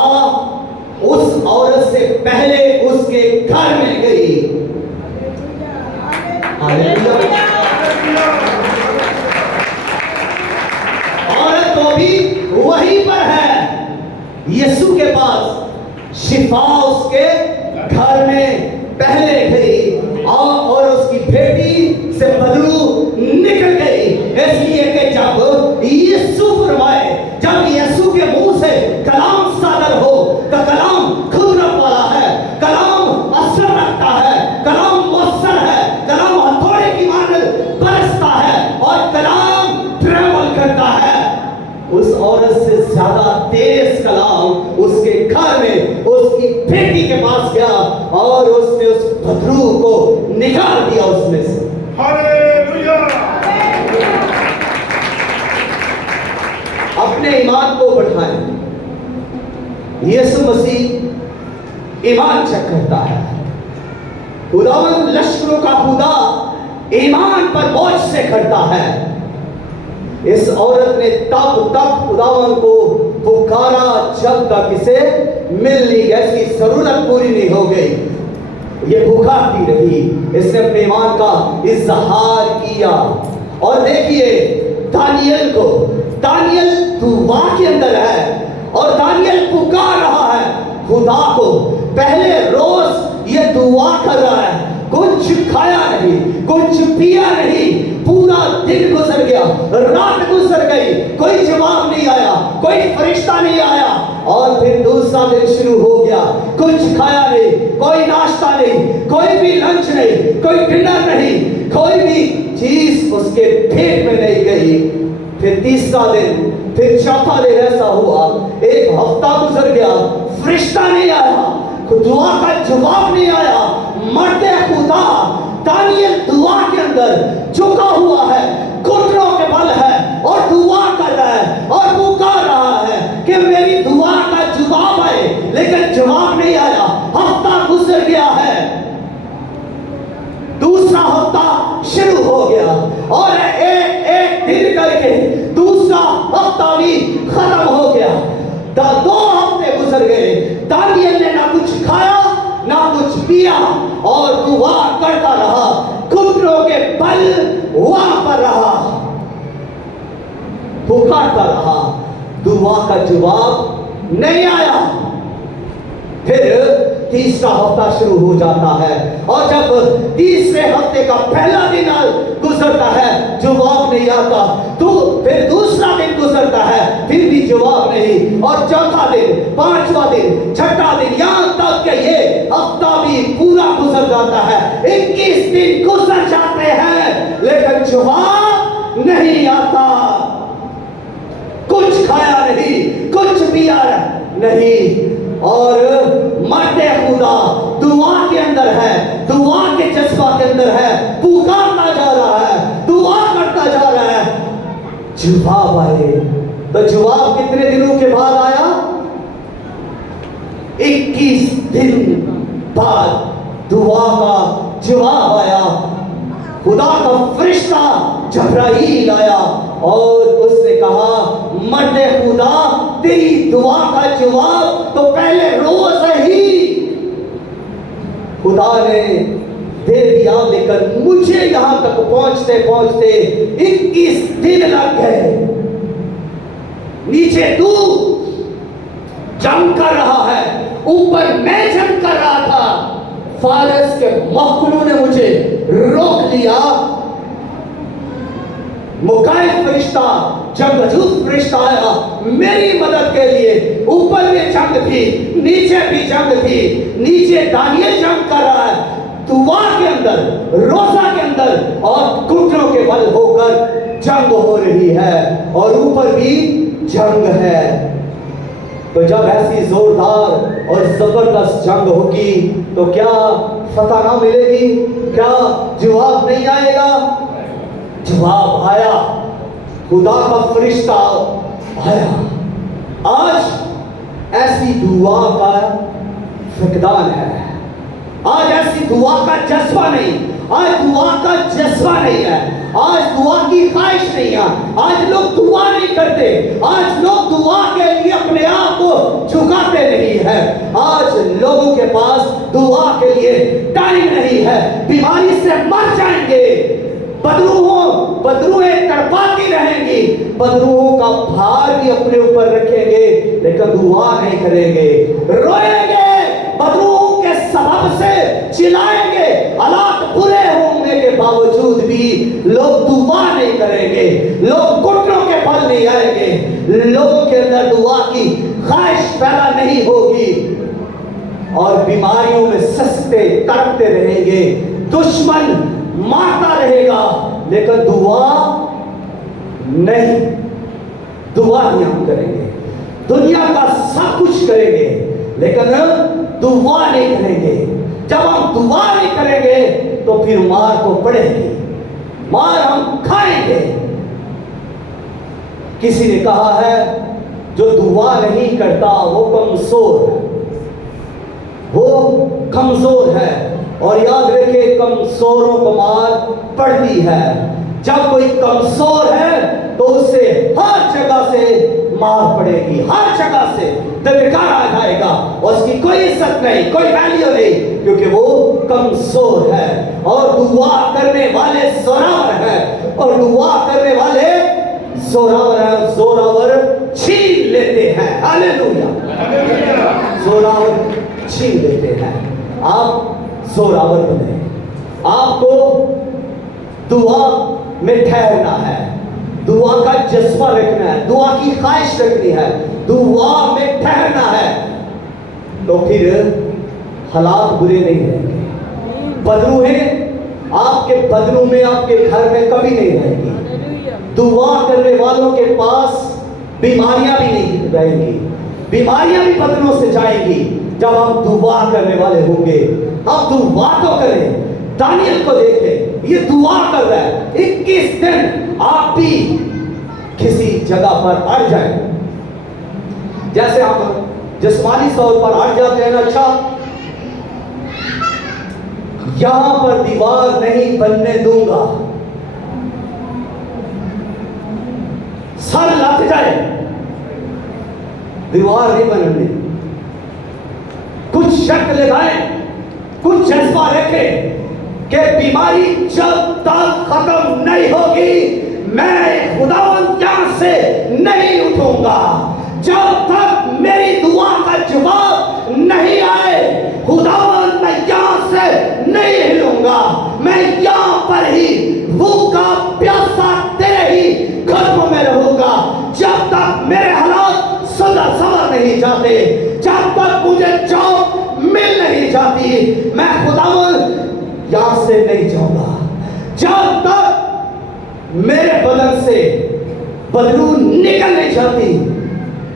उस औरत से पहले उसके घर में गई। औरत तो भी वहीं पर है, यीशु के पास शिफा उसके घर में पहले गई, और उसकी बेटी से बदबू निकल गई। इसलिए कि जब यीशु फरमाए, जब यीशु के मुंह से कलाम सादर हो, तो कलाम खुदरत वाला है, कलाम असर रखता है, कलाम मुअस्सर है, कलाम हथौड़े की मानद बरसता है, और कलाम ट्रैवल करता है। उस औरत से ज्यादा तेज कलाम उसके घर में उसकी बेटी के पास गया, और उसने उस बदरू को निकाल दिया उसमें से। हालेलुया! अपने ईमान को बढ़ाएं। यीशु मसीह ईमान चेक करता है। खुदावंद लश्करों का खुदा ईमान पर बोझ से करता है। इस औरत ने तब तक खुदावंद को पुकारा जब तक इसे मिल नहीं गया, इसकी जरूरत पूरी नहीं हो गई। ये पुकारती रही, इसने अपने ईमान का इजहार किया। और देखिए दानियल को, दानियल दुआ के अंदर है, और दानियल पुकार रहा है खुदा को। पहले रोज ये दुआ कर रहा है, कुछ खाया नहीं, कुछ पिया नहीं, पूरा दिन गुजर गया, रात गुजर गई, कोई जवाब नहीं आया, कोई फरिश्ता नहीं आया। और फिर दूसरा दिन शुरू हो गया, कुछ खाया नहीं, कोई नाश्ता नहीं, कोई भी लंच नहीं, कोई डिनर नहीं, कोई भी चीज उसके पेट में नहीं गई। फिर तीसरा दिन, फिर चौथा दिन ऐसा हुआ, एक हफ्ता गुजर गया, फरिश्ता नहीं आया, दुआ का जवाब नहीं आया। मरते खुदा दानियल दुआ के अंदर झुका हुआ है, घुटनों के बल है, और दुआ कर रहा है और पुकार रहा है कि मेरी दुआ का जवाब आए, लेकिन जवाब नहीं आया। हफ्ता गुजर गया है, दूसरा हफ्ता शुरू हो गया, और एक एक दिन करके दूसरा हफ्ता भी खत्म हो गया। 2 हफ्ते गुजर गए, दानियल ने ना कुछ खाया ना कुछ पिया, और दुआ करता रहा, घुटनों के बल वहां पर रहा, पुकारता रहा, दुआ का जवाब नहीं आया। फिर तीसरा हफ्ता शुरू हो जाता है, और जब तीसरे हफ्ते का पहला दिन गुजरता है, जवाब नहीं आता, तो फिर दूसरा दिन गुजरता है, फिर भी जवाब नहीं, और चौथा दिन, पांचवा दिन, छठा दिन, यहां तक कि ये हफ्ता भी पूरा गुजर जाता है। 21 दिन गुजर जाते हैं, लेकिन जवाब नहीं आता। कुछ खाया नहीं, कुछ पिया नहीं, और मरते खुदा दुआ के अंदर है, दुआ के जज्बा के अंदर है, पुकारता जा रहा है, दुआ करता जा रहा है। जवाब आए, तो जवाब कितने दिनों के बाद आया? 21 दिन बाद दुआ का जवाब आया। खुदा का फरिश्ता जबराईल आया, और उसने कहा, मर्दे खुदा तेरी दुआ का जवाब तो पहले रोज ही खुदा ने दे दिया, लेकिन मुझे यहां तक पहुंचते पहुंचते 21 दिन लग गए। नीचे तू जंग कर रहा है, ऊपर मैं जंग कर रहा था। फारस के महकुलों ने मुझे रोक लिया। मुकाइल फरिश्ता, जंगजूस फरिश्ता आया मेरी मदद के लिए। ऊपर भी जंग थी, नीचे भी जंग थी। नीचे दानियल जंग कर रहा है, दुआ के अंदर, रोजा के अंदर, और घुटनों के बल होकर जंग हो रही है, और ऊपर भी जंग है। तो जब ऐसी जोरदार और जबरदस्त जंग होगी, तो क्या फतह ना मिलेगी? क्या जवाब नहीं आएगा? जवाब आया, खुदा का फरिश्ता आया। आज ऐसी दुआ का फकदान है, आज ऐसी दुआ का जज्बा नहीं, आज दुआ का जज्बा नहीं है, आज दुआ की ख्वाहिश नहीं है, आज लोग दुआ नहीं करते, आज लोग दुआ के लिए अपने आप को झुकाते नहीं है, आज लोगों के पास दुआ के लिए टाइम नहीं है। बीमारी से मर जाएंगे, बदरूहें तड़पाती रहेंगी, बदरूहों का भार भी अपने ऊपर रखेंगे, लेकिन दुआ नहीं करेंगे, रोएंगे, बदरूहों के सबब से चिल्लाएंगे, हालात बुरे होने के बावजूद भी लोग दुआ नहीं करेंगे, लोग घुटनों के बल नहीं आएंगे, लोगों के अंदर दुआ की ख्वाहिश पैदा नहीं होगी और बीमारियों में सस्ते तड़पते रहेंगे, दुश्मन मारता रहेगा, लेकिन दुआ नहीं हम करेंगे, दुनिया का सब कुछ करेंगे, लेकिन दुआ नहीं करेंगे। जब हम दुआ नहीं करेंगे तो फिर मार तो पड़ेगी, मार हम खाएंगे। किसी ने कहा है जो दुआ नहीं करता वो कमजोर है, वो कमजोर है, और याद रखिए कमजोरों को मार पड़ती है। जब कोई कमजोर है तो उसे हर जगह से मार पड़ेगी, हर जगह से धटकार आ जाएगा, उसकी कोई इज्जत नहीं, कोई वैल्यू नहीं, क्योंकि वो कमजोर है। और दुआ करने वाले जोरावर है, और दुआ करने वाले जोरावर है, जोरावर छीन लेते हैं। हालेलुया, जोरावर छीन लेते हैं। आप जोरावर बने, आपको दुआ में ठहरना है, दुआ का जज्बा रखना है, दुआ की ख्वाहिश रखनी है, दुआ में ठहरना है, तो फिर हालात बुरे नहीं रहेंगे। बदरूहें आपके बदनों में, आपके घर में कभी नहीं रहेंगी। दुआ करने वालों के पास बीमारियां भी नहीं रहेंगी, बीमारियां भी बदनों से जाएंगी जब हम दुआ करने वाले होंगे। आप दुआ तो करें, दानियल को देखें, ये दुआ कर रहा है, 21 दिन आप भी किसी जगह पर अड़ जाए। जैसे हम जिस्मानी तौर पर अड़ जाते हैं, अच्छा यहां पर दीवार नहीं बनने दूंगा, सर लग जाए, दीवार नहीं बनने, कुछ शर्त लगाए, कुछ जज्बा रखे कि बीमारी जब तक खत्म नहीं होगी मैं खुदावंद यहां से नहीं उठूंगा, जब तक मेरी दुआ का जवाब नहीं आए खुदावंद मैं यहां से नहीं हिलूंगा, मैं यहां पर ही भूखा प्यासा तेरे ही कदमों में रहूंगा, जब तक मेरे हालात संवर नहीं जाते, जब तक मुझे जॉब मिल नहीं जाती, मैं खुदावंद यहां से नहीं जाऊंगा, जब तक मेरे बदन से बदबू निकल नहीं जाती,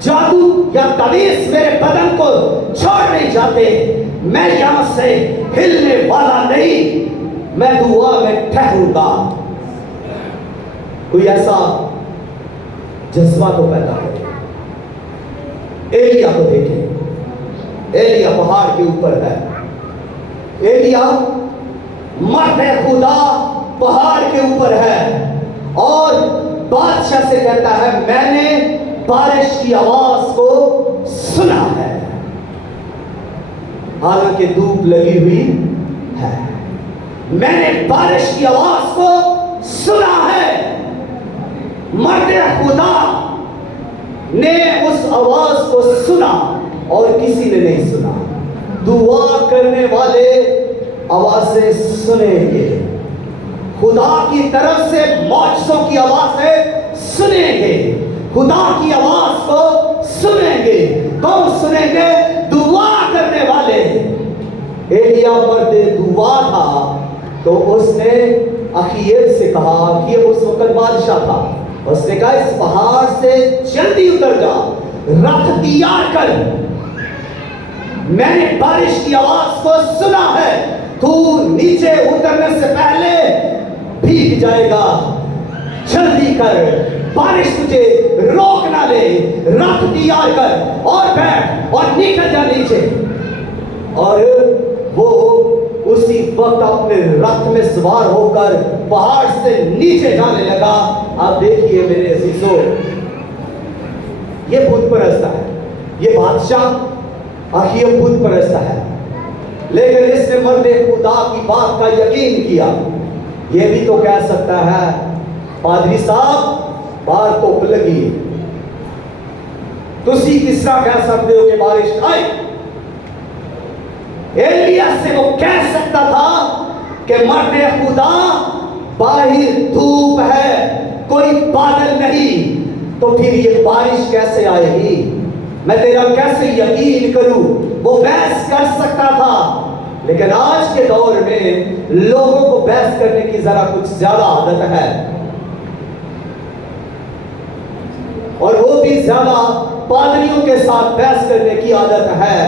जादू या तवीज मेरे बदन को छोड़ नहीं जाते, मैं यहां से हिलने वाला नहीं, मैं दुआ में ठहरूंगा। कोई ऐसा जज्बा तो पैदा करे। एलिया को देखें, एलिया पहाड़ के ऊपर है, एलिया मर्द खुदा पहाड़ के ऊपर है और बादशाह से कहता है मैंने बारिश की आवाज को सुना है, हालांकि धूप लगी हुई है, मैंने बारिश की आवाज को सुना है। मर्द खुदा ने उस आवाज को सुना और किसी ने नहीं सुना। दुआ करने वाले आवाजें सुनेंगे, खुदा की तरफ से मौजज़ों की आवाजें सुनेंगे, खुदा की आवाज को सुनेंगे। कौन सुनेंगे? दुआ करने वाले। एलिया मर्द दुआ था तो उसने अखीयेल से कहा कि उस वक्त बादशाह था, उसने कहा इस पहाड़ से जल्दी उतर जा, रथ तैयार कर, मैंने बारिश की आवाज को सुना है तू नीचे उतरने से पहले भीग जाएगा। जल्दी कर, बारिश तुझे रोक ना ले। रथ तैयार कर और बैठ और निकल जा नीचे। और वो उसी वक्त अपने रथ में सवार होकर पहाड़ से नीचे जाने लगा। आप देखिए मेरे अजीजों, ये भूत परस्त है, ये बादशाह आखिर भूत परस्त है, लेकिन इसने मर्दे खुदा की बात का यकीन किया। ये भी तो कह सकता है, पादरी साहब बाहर धुप लगी, तुसी किस तरह कह सकते हो कि बारिश आए? एलिया से वो कह सकता था कि मर्दे खुदा बाहर धूप है, कोई बादल नहीं, तो फिर ये बारिश कैसे आएगी? मैं तेरा कैसे यकीन करूं? वो बहस कर सकता था, लेकिन आज के दौर में लोगों को बहस करने की जरा कुछ ज्यादा आदत है, और वो भी ज्यादा पादरियों के साथ बहस करने की आदत है।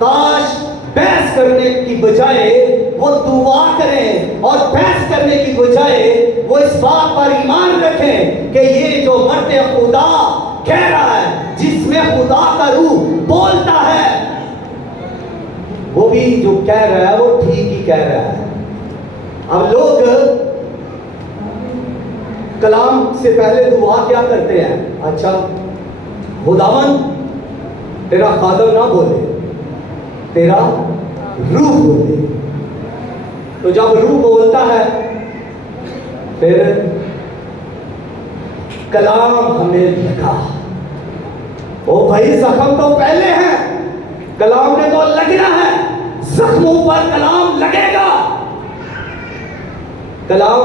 काश बहस करने की बजाय वो दुआ करें, और बहस करने की बजाय वो इस बात पर ईमान रखें कि ये जो मर्दे खुदा कह रहा है, जिसमें खुदा का रूह बोलता है, वो भी जो कह रहा है वो ठीक ही कह रहा है। अब लोग कलाम से पहले दुआ क्या करते हैं? अच्छा, खुदावन तेरा खादम ना बोले, तेरा रूह बोले। तो जब रूह बोलता है फिर कलाम हमें लगा। ओ भाई, जख्म तो पहले है, कलाम ने तो लगना है, जख्मों पर कलाम लगेगा। कलाम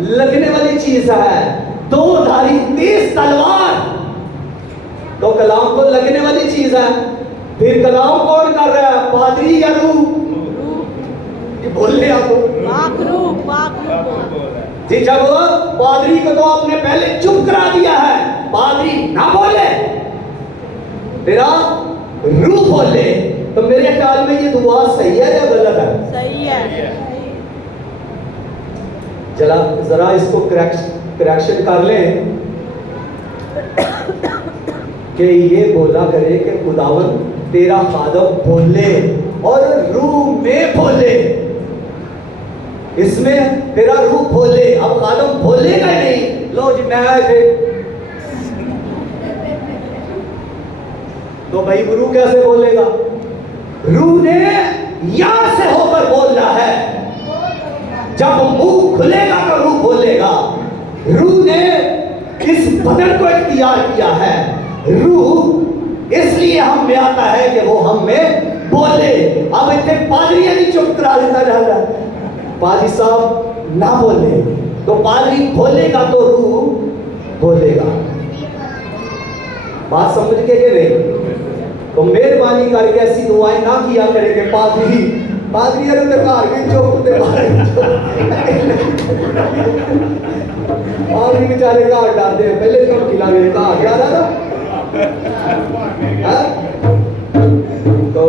लगने वाली चीज है, दो धारी तेज तलवार, तो कलाम तो लगने वाली चीज है। फिर कलाम कौन कर रहा है, पादरी या रूह? बोल ले आपको जी। जब पादरी को तो आपने पहले चुप करा दिया है, पादरी ना बोले, तेरा रूह बोले, तो मेरे ख्याल में ये दुआ सही है या गलत है? सही है। चला जरा इसको करेक्शन कर लें कि ये बोला करे कि खुदावन तेरा खादम बोले और रूह में बोले, इसमें तेरा रूह बोले। अब खादम बोलेगा नहीं, लो जी मैं आए थे, तो भाई रूह कैसे बोलेगा? रूह ने यहां से होकर बोलना है, जब मुंह खुलेगा तो रूह बोलेगा। रूह ने इस बदन को इख्तियार किया है, रूह इसलिए हम में आता है कि वो हम में बोले। अब इतने पादरी नहीं चुप करा देता रहता, पादरी साहब ना बोले, तो पादरी बोलेगा तो रूह बोलेगा। बात समझ के नहीं? तो मेहरबानी करके ऐसी दुआएं ना किया करें कि पादरी अरे घर के चुप पादरी बेचारे घर डालते हैं, पहले तो खिला गए घर क्या था। तो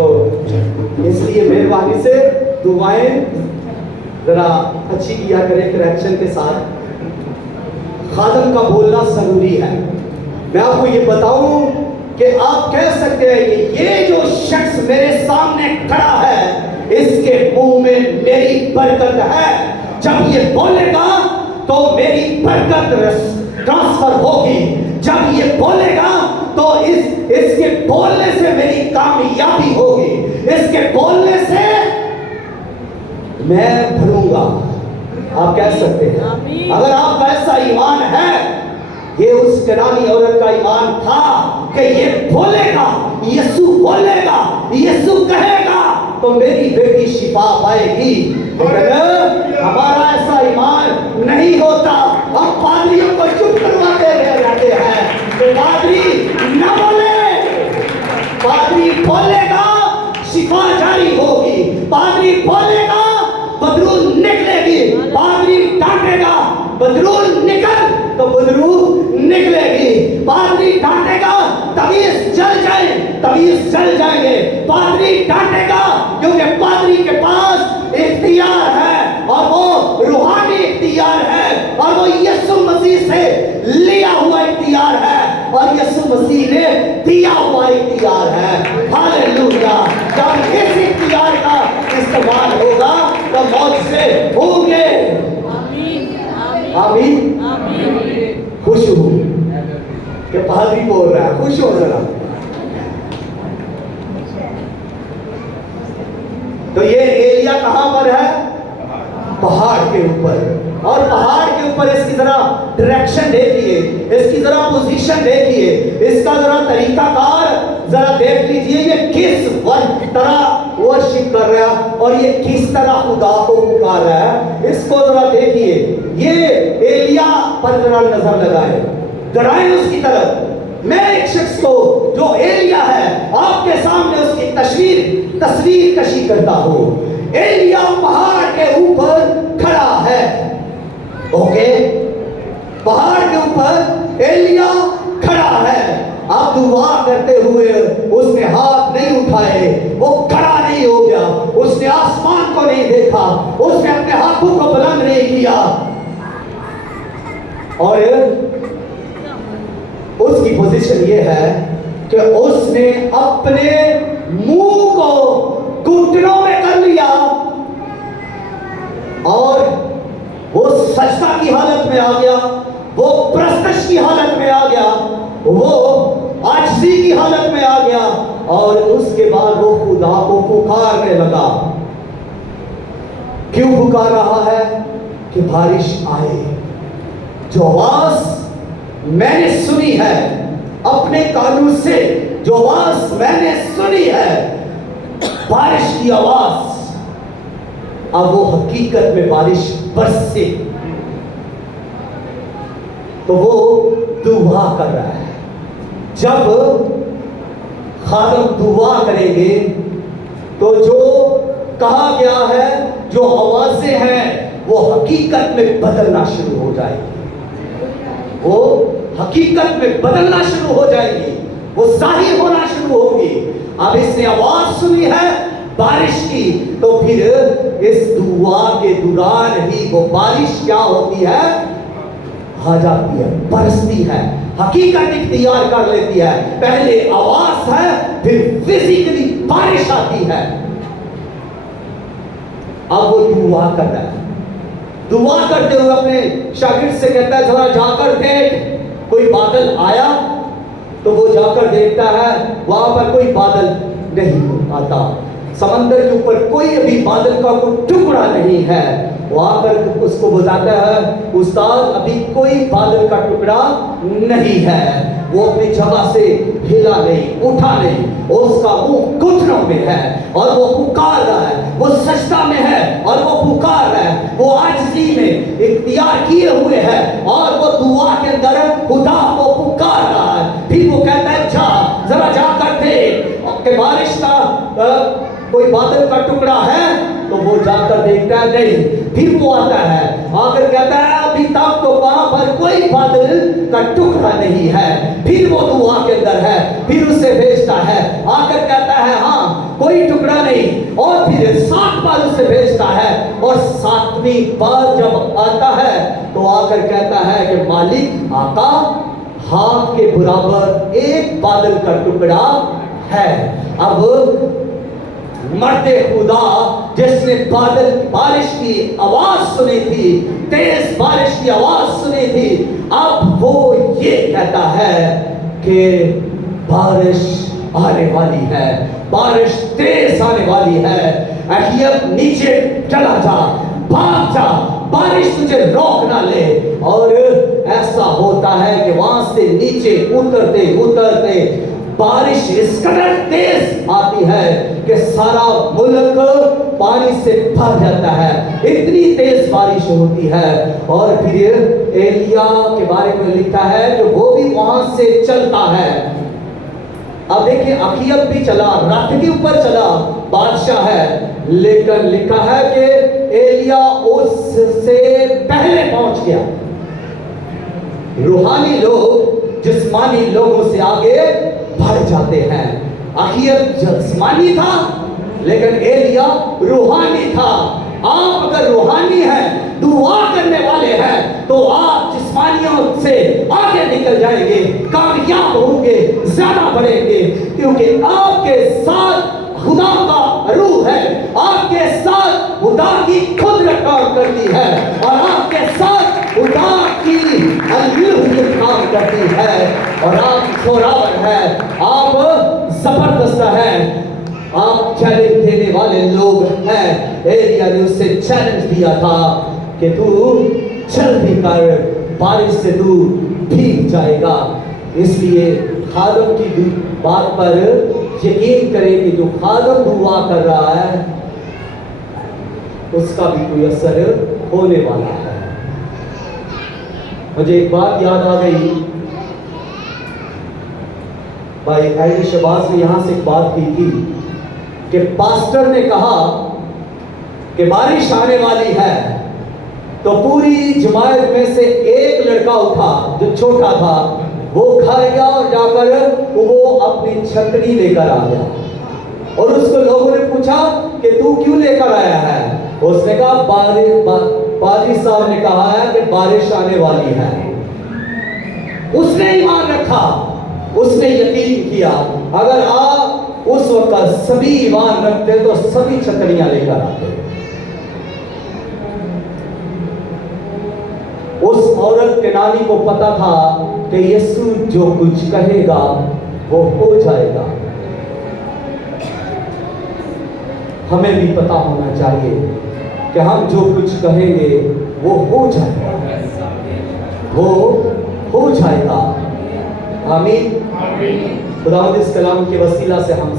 इसलिए मेहरबानी से दुआएं जरा अच्छी किया करें, करेक्शन के साथ। खादम का बोलना जरूरी है। मैं आपको ये बताऊं कि आप कह सकते हैं कि ये जो शख्स मेरे सामने खड़ा है, इसके मुंह में मेरी बरकत है। जब ये बोलेगा तो मेरी बरकत ट्रांसफर होगी। जब ये बोलेगा तो इसके बोलने से मेरी कामयाबी होगी, इसके बोलने से मैं भरूंगा। आप कह सकते हैं, अगर आपका ऐसा ईमान है, ये उस कनानी औरत का ईमान था कि ये बोलेगा, यीशु बोलेगा, यीशु कहेगा तो मेरी बेटी शिफा पाएगी। लेकिन हमारा ऐसा ईमान नहीं होता, हम पादरियों को चुप करवाते रहते हैं। तो पादरी न बोले, पादरी बोलेगा शिफा जारी होगी, पादरी बोलेगा बदरूल निकलेगी, पादरी डांटेगा बदरूल निकल तो बदरूल निकलेगी, पादरी डांटेगा तवीज जल जाए, तवीज जल जाएंगे, पादरी डांटेगा क्योंकि पादरी के पास एक इख्तियार है और वो रूहानी इख्तियार है और वो यीशु मसीह से लिया हुआ इख्तियार है और यीशु मसीह ने दिया हुआ इख्तियार है। हालेलुया। जब इस इख्तियार का इस्तेमाल होगा तो मौत से होंगे। आमीन। खुश हो कि पादरी बोल रहा है, खुश हो जरा। तो ये एलिया कहां पर है? पहाड़ के ऊपर। और पहाड़ के ऊपर इसकी जरा डायरेक्शन देखिए, इसकी जरा पोजीशन देखिए, इसका जरा तरीकाकार जरा देख लीजिए। ये किस तरह वर्शिप कर रहा है और ये किस तरह खुदा को पुकार रहा है, इसको जरा देखिए। ये एलिया पर जरा नजर लगाए, डराए उसकी तरफ। मैं एक शख्स को जो एलिया है आपके सामने उसकी तस्वीर कशी करता हूं। एलिया पहाड़ के ऊपर खड़ा है। ओके, पहाड़ के ऊपर एलिया खड़ा है। आप दुआ करते हुए उसने हाथ नहीं उठाए, वो खड़ा नहीं हो गया, उसने आसमान को नहीं देखा, उसने अपने हाथों को बुलंद नहीं किया और उसकी पोजीशन ये है कि उसने अपने मुंह को घुटनों में कर लिया और वो सजदा की हालत में आ गया, वो प्रस्तश की हालत में आ गया, वो आजिज़ी की हालत में आ गया और उसके बाद वो खुदा को पुकारने लगा। क्यों पुकार रहा है? कि बारिश आए। जो आवाज मैंने सुनी है अपने कानों से, जो आवाज मैंने सुनी है, बारिश की आवाज, अब वो हकीकत में बारिश बरसे। तो वो दुआ कर रहा है। जब खादम दुआ करेंगे तो जो कहा गया है, जो आवाजें हैं, वो हकीकत में बदलना शुरू हो जाएगी। वो हकीकत में बदलना शुरू हो जाएगी, वो जाहिर होना शुरू होगी। अब इसने आवाज सुनी है बारिश की, तो फिर इस दुआ के दौरान ही वो बारिश क्या होती है? आ जाती है, बरसती है, हकीकत इख्तियार कर लेती है। पहले आवाज है, फिर फिजिकली बारिश आती है। अब वो दुआ कर रहा है, दुआ करते हुए अपने शागिर्द से कहता है जरा जाकर देख, कोई बादल आया? तो वो जाकर देखता है वहां पर कोई बादल नहीं आता, समंदर के ऊपर कोई अभी बादल का कोई टुकड़ा नहीं है। वहां पर उसको बताता है उस्ताद अभी कोई बादल का टुकड़ा नहीं है। वो अपनी जगह से हिला नहीं, उठा नहीं, उसका मुंह घुटनों में है और वो पुकार रहा है, वो सजदा में है और वो पुकार रहा है, वो आजिज़ी में इख्तियार किए हुए है और वो दुआ के अंदर खुदा को पुकार रहा है। फिर वो कहता है जरा जाकर देख कि बारिश का कोई बादल का टुकड़ा है? तो वो जाकर देखता है नहीं। फिर वो आता है, आकर कहता है अभी तक तो वहां पर कोई बादल का टुकड़ा नहीं है। फिर वो दुआ के अंदर है, फिर उसे भेजता है, आकर कहता है हाँ कोई टुकड़ा नहीं, और फिर 7 बार उसे भेजता है और 7वीं बार जब आता है तो आकर कहता है कि मालिक आका हाथ के बराबर एक बादल का टुकड़ा है। अब मर्दे खुदा जिसने बारिश की आवाज सुनी थी, तेज बारिश की आवाज सुनी थी, अब वो ये कहता है कि बारिश आने वाली है, बारिश तेज आने वाली है। अहियब नीचे चला जा, भाग जा, बारिश तुझे रोक ना ले। और ऐसा होता है कि वहां से नीचे उतरते उतरते बारिश इस कदर तेज आती है कि सारा मुल्क पानी से भर जाता है, इतनी तेज बारिश होती है। और फिर एलिया के बारे में लिखा है कि वो भी वहां से चलता है। अब देखिए अखियब भी चला, रथ के ऊपर चला, बादशाह है, लेकिन लिखा है कि एलिया उससे पहले पहुंच गया। रूहानी लोग जिस्मानी लोगों से आगे बढ़ जाते हैं। अखियब जिस्मानी था लेकिन एलिया रूहानी था। आप अगर रूहानी हैं, दुआ करने वाले हैं, तो आप जिस्मानियों से आगे निकल जाएंगे, कामयाब होंगे, ज्यादा बढ़ेंगे, क्योंकि आपके साथ खुदा का रूह है, आपके साथ खुदा की कुदरत काम करती है, और आपके साथ खुदा की अलूहियत काम करती है, और आप जोरावर है, आप जबरदस्त है, आप चैलेंज देने वाले लोग हैं। एलिया ने उससे चैलेंज दिया था कि तू जल्दी कर, बारिश से तू भीग जाएगा। इसलिए खादम की बात पर यकीन करें कि जो खादम दुआ कर रहा है उसका भी कोई असर होने वाला है। मुझे एक बात याद आ गई, भाई एडी शबाज ने यहां से एक बात की थी कि पास्टर ने कहा कि बारिश आने वाली है, तो पूरी जमात में से एक लड़का उठा जो छोटा था, वो घर गया और जाकर वो अपनी छतरी लेकर आ गया, और उसको लोगों ने पूछा कि तू क्यों लेकर आया है? उसने कहा पादरी साहब ने कहा है कि बारिश आने वाली है। उसने ईमान रखा, उसने यकीन किया। अगर आप उस वक्त सभी ईमान रखते तो सभी छतरियां लेकर आते। उस औरत के नानी को पता था कि यीशु जो कुछ कहेगा वो हो जाएगा। हमें भी पता होना चाहिए कि हम जो कुछ कहेंगे वो हो जाएगा, वो हो जाएगा। आमीन। खुदावंद इस कलाम के वसीला से हम